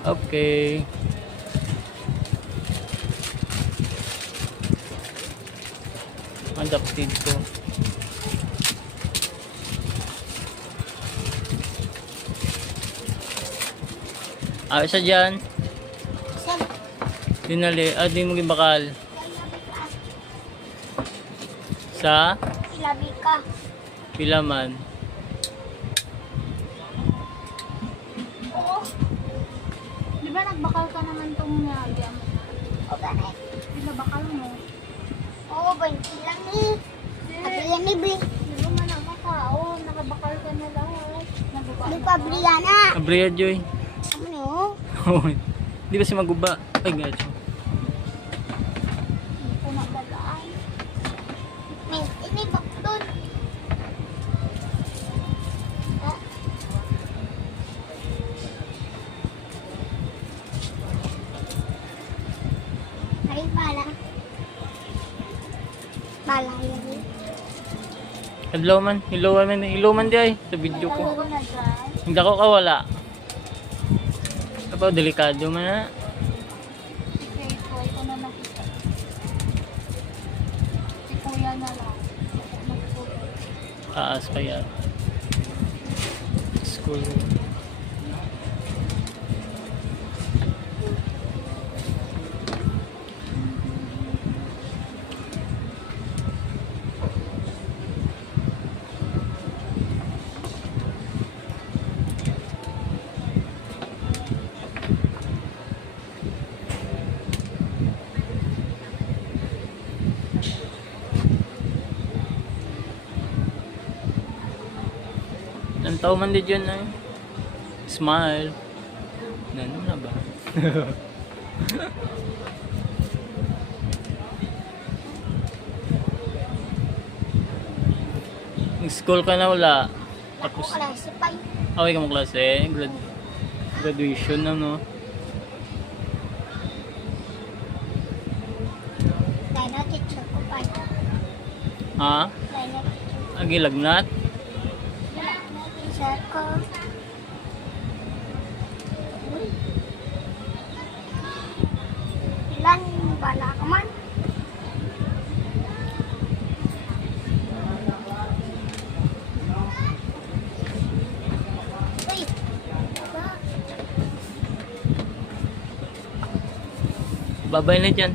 Okay. Adapted ko. Isa dyan. Dinali. Di mo gibakal. Sa? Ilabika. Pilaman. Oo. Di ba nagbakal ka naman itong nilagay mo? O ganit. Di ba bakal mo? Oo, 20 lang eh. Abriyan ni Bri. Di ba man ang makao? Nakabakal ka na lahat. Di pa Briana. Abriya, Joy. Ano? Di ba si maguba? Ay, gacho. Hindi ko nagdalaan. May ini bak doon. Ah. Ay, bala. Bala yan. Hello man di ay. Sa video ko. Ako na dyan. Hindi ako kawala. Apa delikado man na. Si Kuya ko na nakita. Si Kuya na lang. Taas pa yan. School. Ang tao man din dyan ay. Smile. Ano na ba? Nag-school ka na wala? Ako Tapos, klase pa yun. okay ka mo klase? Graduation na no? Dahil na teacher ko pa yun. Ha? Dahil na teacher. Agilagnat? Teacher ko. Ilan bala ka man? Uy! Babay na dyan.